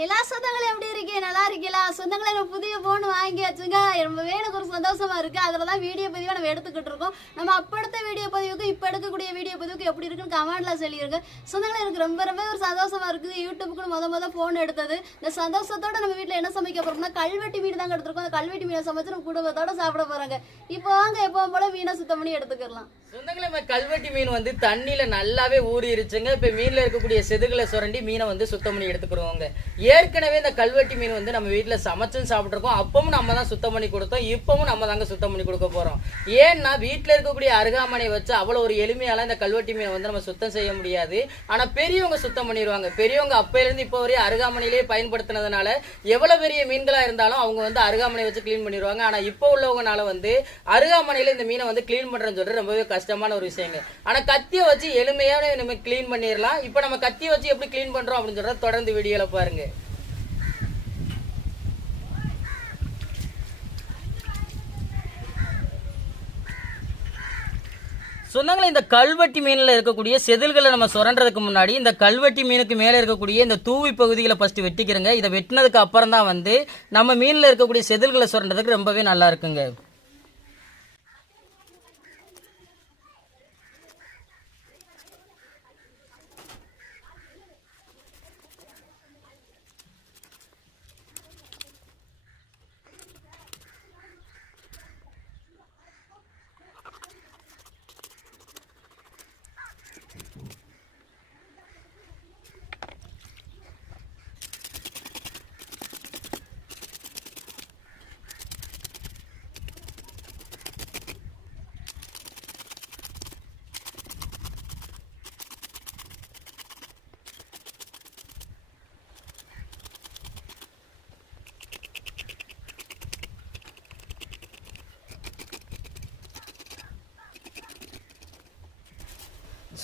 எல்லா சொந்தங்களும் எப்படி இருக்கீங்க? நல்லா இருக்கீங்களா? சொந்தங்களை நம்ம புதிய போன் வாங்கியாச்சுங்க ரொம்பவே எனக்கு ஒரு சந்தோஷமா இருக்கு. அதில் தான் வீடியோ பதிவை நம்ம எடுத்துக்கிட்டு இருக்கோம். நம்ம அப்போ எடுத்த வீடியோ பதிவுக்கு இப்போ எடுக்கக்கூடிய வீடியோ பதிவுக்கு எப்படி இருக்குன்னு கமெண்ட்ல சொல்லியிருங்க சொந்தங்களை எனக்கு ரொம்ப ரொம்ப ஒரு சந்தோஷமா இருக்குது. யூடியூப்புக்கு முத முத ஃபோன் எடுத்தது. இந்த சந்தோஷத்தோட நம்ம வீட்டில் என்ன சமைக்க போறோம்னா கல்வெட்டி மீன் தாங்க எடுத்துருக்கோம். அந்த கல்வெட்டி மீனை சமைச்சு நம்ம குடும்பத்தோட சாப்பிட போறாங்க. இப்போ வாங்க எப்போ போல மீனை சுத்தம் பண்ணி எடுத்துக்கலாம். சொந்தங்களே கல்வெட்டி மீன் வந்து தண்ணியில நல்லாவே ஊறிடுச்சுங்க இப்ப மீன்ல இருக்கக்கூடிய செதுகளை சுரண்டி மீனை வந்து சுத்தம் பண்ணி எடுத்துக்கிறோங்க ஏற்கனவே இந்த கல்வெட்டி மீன் வந்து நம்ம வீட்டுல சமைச்சும் சாப்பிட்டுருக்கோம். அப்பவும் நம்ம தான் சுத்தம் பண்ணி கொடுத்தோம். இப்பவும் நம்ம தாங்க சுத்தம் பண்ணி கொடுக்க போறோம். ஏன்னா வீட்டுல இருக்கக்கூடிய அருகாமனை வச்சு அவ்வளவு ஒரு எளிமையால இந்த கல்வெட்டி மீனை வந்து நம்ம சுத்தம் செய்ய முடியாது. ஆனா பெரியவங்க சுத்தம் பண்ணிடுவாங்க. பெரியவங்க அப்பையில இருந்து இப்போ வரையும் அருகாமனையிலேயே பயன்படுத்தினதுனால எவ்வளவு பெரிய மீன்களா இருந்தாலும் அவங்க வந்து அருகாமனை வச்சு க்ளீன் பண்ணிடுவாங்க. ஆனா இப்போ உள்ளவங்கனால வந்து அருகாமனையில இந்த மீனை வந்து க்ளீன் பண்றேன்னு சொல்லிட்டு ரொம்பவே கஷ்டம். கஷ்டமான ஒரு விஷயங்க. ஆனா கத்தியை வச்சு எளிமையான நம்ம க்ளீன் பண்ணிடலாம் இப்போ நம்ம கத்தியை வச்சு எப்படி க்ளீன் பண்றோம் அப்படின்னு சொல்றத தொடர்ந்து வீடியோவில் பாருங்க. சொன்னாங்களே இந்த கல்வெட்டி மீனில் இருக்கக்கூடிய செதில்களை நம்ம சுரண்டதுக்கு முன்னாடி இந்த கல்வெட்டி மீனுக்கு மேலே இருக்கக்கூடிய இந்த தூவி பகுதிகளை ஃபஸ்ட்டு வெட்டிக்கிறோங்க. இதை வெட்டினதுக்கு அப்புறம் தான் வந்து நம்ம மீனில் இருக்கக்கூடிய செதில்களை சுரண்டதுக்கு ரொம்பவே நல்லா இருக்குங்க.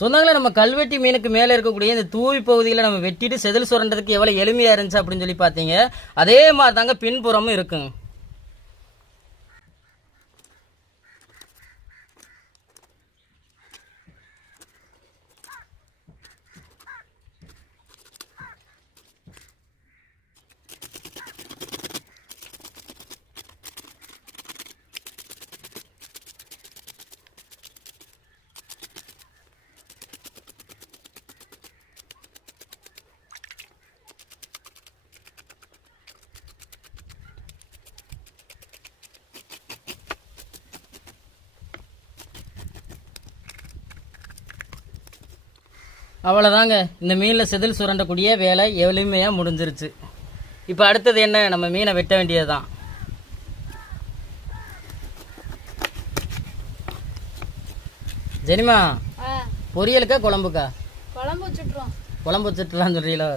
சொன்னாங்களே நம்ம கல்வெட்டி மீனுக்கு மேலே இருக்கக்கூடிய இந்த தூவி பகுதியில் நம்ம வெட்டிட்டு செதில் சுரண்டதுக்கு எவ்வளோ எளிமையாக இருந்துச்சு அப்படின்னு சொல்லி பார்த்தீங்க. அதே மாதிரி தாங்க பின்புறமும் இருக்குங்க. அவ்வளோதாங்க இந்த மீனில் செதில் சுரண்டக்கூடிய வேலை எளிமையாக முடிஞ்சிருச்சு. இப்போ அடுத்தது என்ன? நம்ம மீனை வெட்ட வேண்டியது தான் ஜெனிமா பொரியலுக்கா குழம்புக்கா? குழம்பு வச்சுட்டுலாம் சொல்றீங்களா?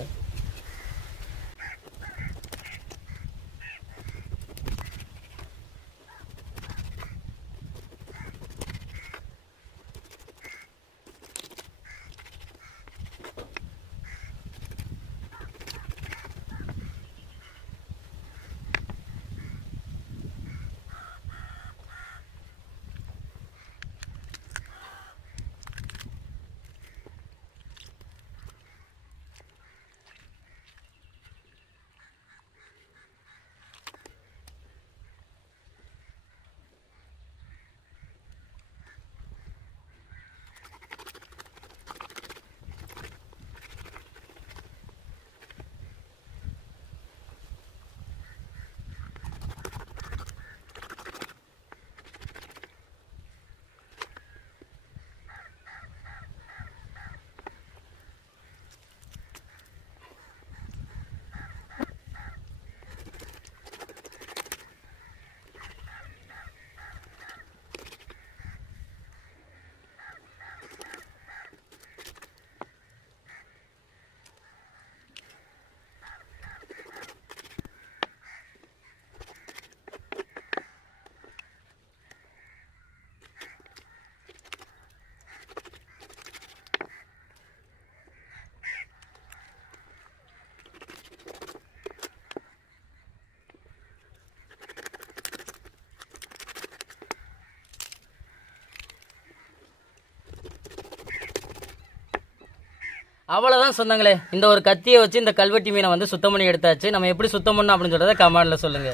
அவ்வளோதான் சொந்தங்களே இந்த ஒரு கத்தியை வச்சு இந்த கல்வெட்டி மீனை வந்து சுத்தம் பண்ணி எடுத்தாச்சு. நம்ம எப்படி சுத்தம் பண்ணோம் அப்படின்னு சொல்றத கமெண்ட்ல சொல்லுங்க.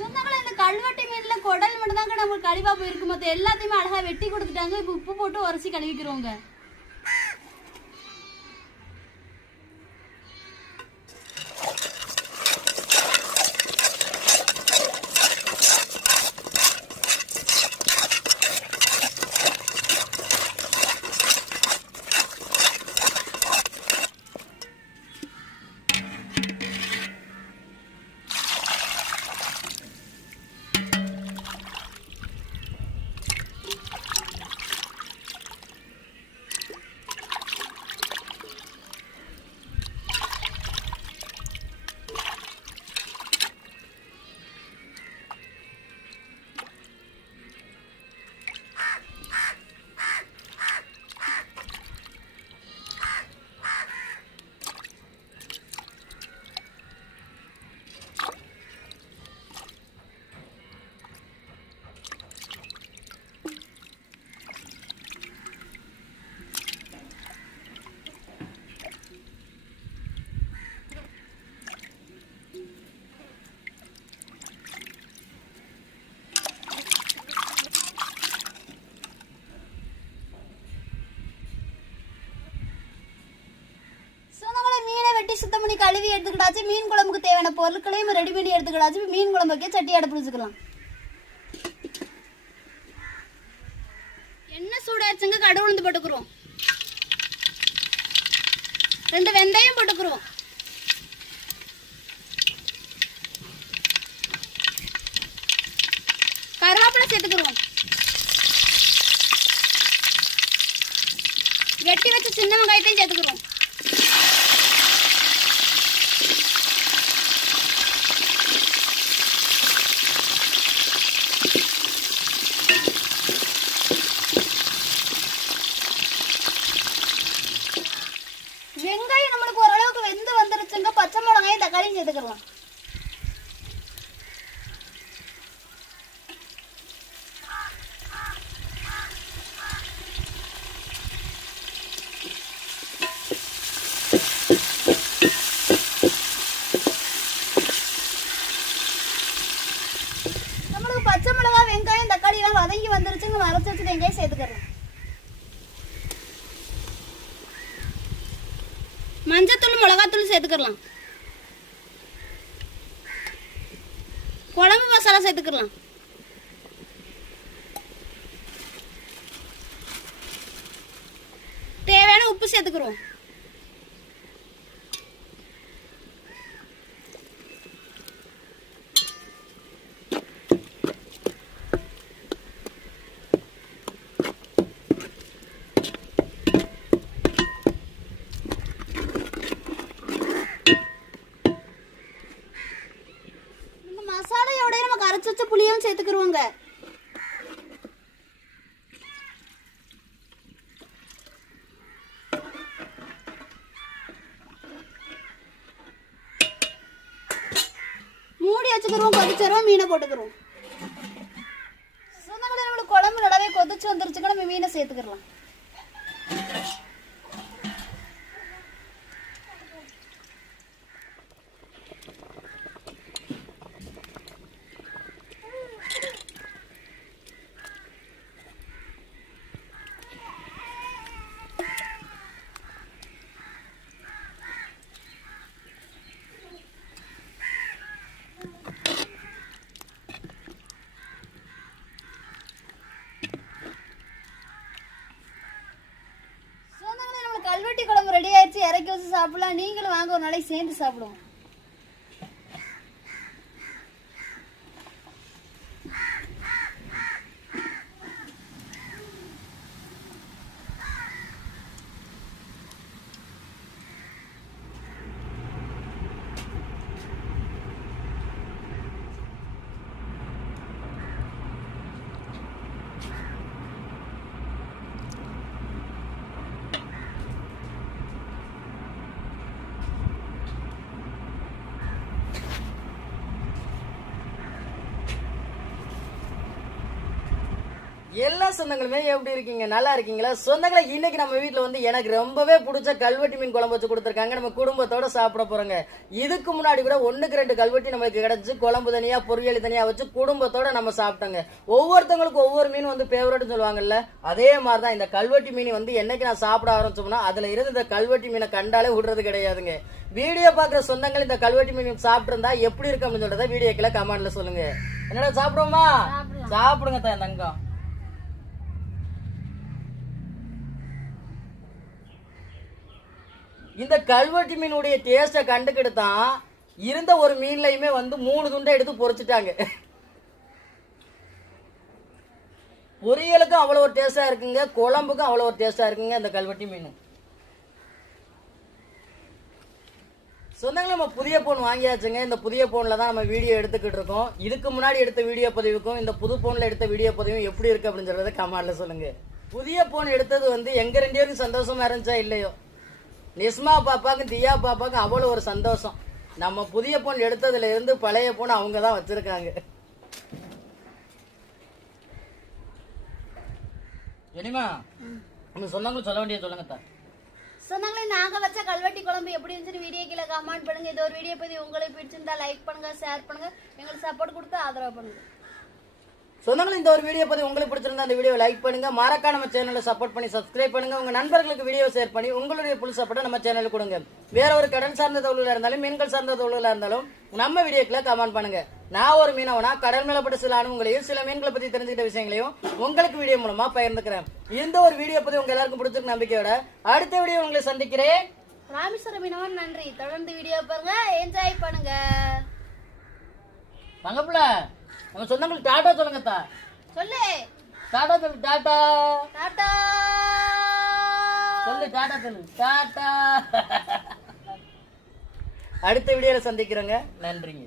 சொந்தங்களே இந்த கல்வெட்டி மீன்ல குடல் மட்டும் தாங்க நமக்கு கழிவா போயிருக்கு மத்த எல்லாத்தையுமே அழகா வெட்டி கொடுத்துட்டாங்க. இப்போ உப்பு போட்டு உரசி கழுவிக்கிறோங்க. மீனை சுத்தம் பண்ணி கழுவி எடுத்துக்கிட்டாச்சு மீன் குழம்புக்கு தேவையான பொருட்களையும் ரெடி பண்ணி எடுத்துக்கிட்டாச்சு. மீன் குழம்பு வைக்க சட்டி அடுப்பு வச்சுக்கலாம் எண்ணெய் சூடாச்சுங்க கடுகு உளுந்து போட்டுக்கிறோம் ரெண்டு வெந்தயம் போட்டுக்கிறோம் கருவேப்பிலை சேர்த்துக்கிறோம் வெட்டி வச்சு சின்ன வெங்காயத்தையும் சேர்த்துக்கிறோம் வெங்காயம் நம்மளுக்கு ஓரளவுக்கு வெந்து வந்துருச்சுங்க பச்சை மிளகாயும் தக்காளியும் சேர்த்துக்கலாம் நம்மளுக்கு பச்சை மிளகாய் வெங்காயம் தக்காளி எல்லாம் வதங்கி வந்துருச்சுங்க மறைச்சு வச்சு வெங்காயம் சேர்த்துக்கிறோம் மஞ்சத்தூள் மிளகாத்தூள் சேர்த்துக்கலாம் குழம்பு மசாலா சேர்த்துக்கலாம் தேவையான உப்பு சேர்த்துக்கிறோம் இந்த மசாலையோட வச்ச புளியும் சேர்த்துக்கிருவோங்க. மூடி வச்சுக்கிறோம் கொதிச்சிருவோம் மீனை போட்டுக்கிறோம் சொந்தங்களே நம்மளுக்கு குழம்பு நல்லாவே கொதிச்சு வந்துருச்சுங்க நம்ம மீனை சேர்த்துக்கிடலாம் சொந்தங்களே நம்மளுக்கு கல்வெட்டி குழம்பு ரெடி ஆயிடுச்சு இறக்கி வச்சு சாப்பிடலாம். நீங்களும் வாங்க ஒரு நாளைக்கு சேர்ந்து சாப்பிடுவோம். எல்லா சொந்தங்களுமே எப்படி இருக்கீங்க? நல்லா இருக்கீங்களா? சொந்தங்களை இன்னைக்கு நம்ம வீட்ல வந்து எனக்கு ரொம்பவே பிடிச்ச கல்வெட்டி மீன் குழம்பு வச்சு கொடுத்துருக்காங்க. நம்ம குடும்பத்தோட சாப்பிட போறோங்க. இதுக்கு முன்னாடி கூட ஒண்ணுக்கு ரெண்டு கல்வெட்டி நமக்கு கிடைச்சு குழம்பு தனியா பொரியல் தனியா வச்சு குடும்பத்தோட நம்ம சாப்பிட்டோங்க. ஒவ்வொருத்தவங்களுக்கும் ஒவ்வொரு மீன் வந்து ஃபேவரட்னு சொல்லுவாங்கல்ல அதே மாதிரி தான் இந்த கல்வெட்டி மீன் வந்து என்னைக்கு நான் சாப்பிட ஆரம்பிச்சோம்னா அதுல இருந்து இந்த கல்வெட்டி மீனை கண்டாலே விடுறது கிடையாதுங்க. வீடியோ பாக்குற சொந்தங்கள் இந்த கல்வெட்டி மீன் சாப்பிட்டு இருந்தா எப்படி இருக்கு அப்படின்னு சொல்றத வீடியோக்குள்ள கமெண்ட்ல சொல்லுங்க. என்னடா சாப்பிடுவோமா? சாப்பிடுங்க தங்கம். இந்த கல்வெட்டு மீனுடைய டேஸ்ட்டை கண்டுக்கிட்டு தான் இருந்த ஒரு மீன்லையுமே வந்து மூணு துண்டை எடுத்து பொரிச்சிட்டாங்க பொரியலுக்கும் அவ்வளோ ஒரு டேஸ்ட்டாக இருக்குங்க குழம்புக்கும் அவ்வளோ ஒரு டேஸ்ட்டாக இருக்குங்க இந்த கல்வெட்டி மீன். சொந்தங்களே நம்ம புதிய ஃபோன் வாங்கியாச்சுங்க. இந்த புதிய ஃபோனில் தான் நம்ம வீடியோ எடுத்துக்கிட்டு இருக்கோம். இதுக்கு முன்னாடி எடுத்த வீடியோ பதிவுக்கும் இந்த புது ஃபோனில் எடுத்த வீடியோ பதிவும் எப்படி இருக்குது அப்படின்னு சொல்கிறத கமெண்ட்ல சொல்லுங்கள் புதிய ஃபோன் எடுத்தது வந்து எங்கள் ரெண்டு பேருக்கும் சந்தோஷமாக இருந்துச்சா இல்லையோ? நிஸ்மா பாப்பாக்கும் தியா பாப்பாக்கும் அவ்வளோ ஒரு சந்தோஷம். நம்ம புதிய போன் எடுத்ததுல இருந்து பழைய போன் அவங்க தான் வச்சிருக்காங்க. இனிமா நம்ம சொந்தங்களும் சொல்ல வேண்டிய சொல்லுங்க தான் சொந்தங்களே நாங்க வச்ச கல்வெட்டி குழம்பு எப்படி இருந்துச்சு வீடியோ கீழே கமெண்ட் பண்ணுங்க. இந்த ஒரு வீடியோ பத்தி உங்களுக்கு பிடிச்சிருந்தா லைக் பண்ணுங்க ஷேர் பண்ணுங்க. எங்களுக்கு சப்போர்ட் கொடுத்து ஆதரவு பண்ணுங்க. சொந்தங்களும் இந்த ஒரு வீடியோ பத்தி உங்களுக்கு பிடிச்சிருந்தா அந்த வீடியோ லைக் பண்ணுங்க. மறக்காம நம்ம சேனலை சப்போர்ட் பண்ணி சப்ஸ்கிரைப் பண்ணுங்க. உங்க நண்பர்களுக்கு வீடியோ ஷேர் பண்ணி உங்களுடைய புல் சப்போர்ட்டை நம்ம சேனலுக்கு கொடுங்க. வேற ஒரு கடல் சார்ந்த தொழிலா இருந்தாலும் மீன்கள் சார்ந்த தொழிலா இருந்தாலும் நம்ம வீடியோக்குள்ள கமெண்ட் பண்ணுங்க. நான் ஒரு மீனவனா கடல் மேலப்பட்ட சில அனுபவங்களையும் சில மீன்களை பத்தி தெரிஞ்சுக்கிட்ட விஷயங்களையும் உங்களுக்கு வீடியோ மூலமா பகிர்ந்துக்கிறேன். இந்த ஒரு வீடியோ பத்தி உங்க எல்லாருக்கும் பிடிச்சிருக்கு நம்பிக்கையோட அடுத்த வீடியோ உங்களை சந்திக்கிறேன். ராமேஸ்வரம் மீனவன் நன்றி. தொடர்ந்து வீடியோ பாருங்க. என்ஜாய் பண்ணுங்க. தங்கப்புல நம்ம சொந்தங்களுக்கு டாட்டா சொல்லுங்க தா சொல்லு. டாட்டா சொல்லு டாட்டா. டாடா சொல்லு டாட்டா சொல்லு டாட்டா. அடுத்த வீடியோல சந்திக்கிறேங்க. நன்றிங்க.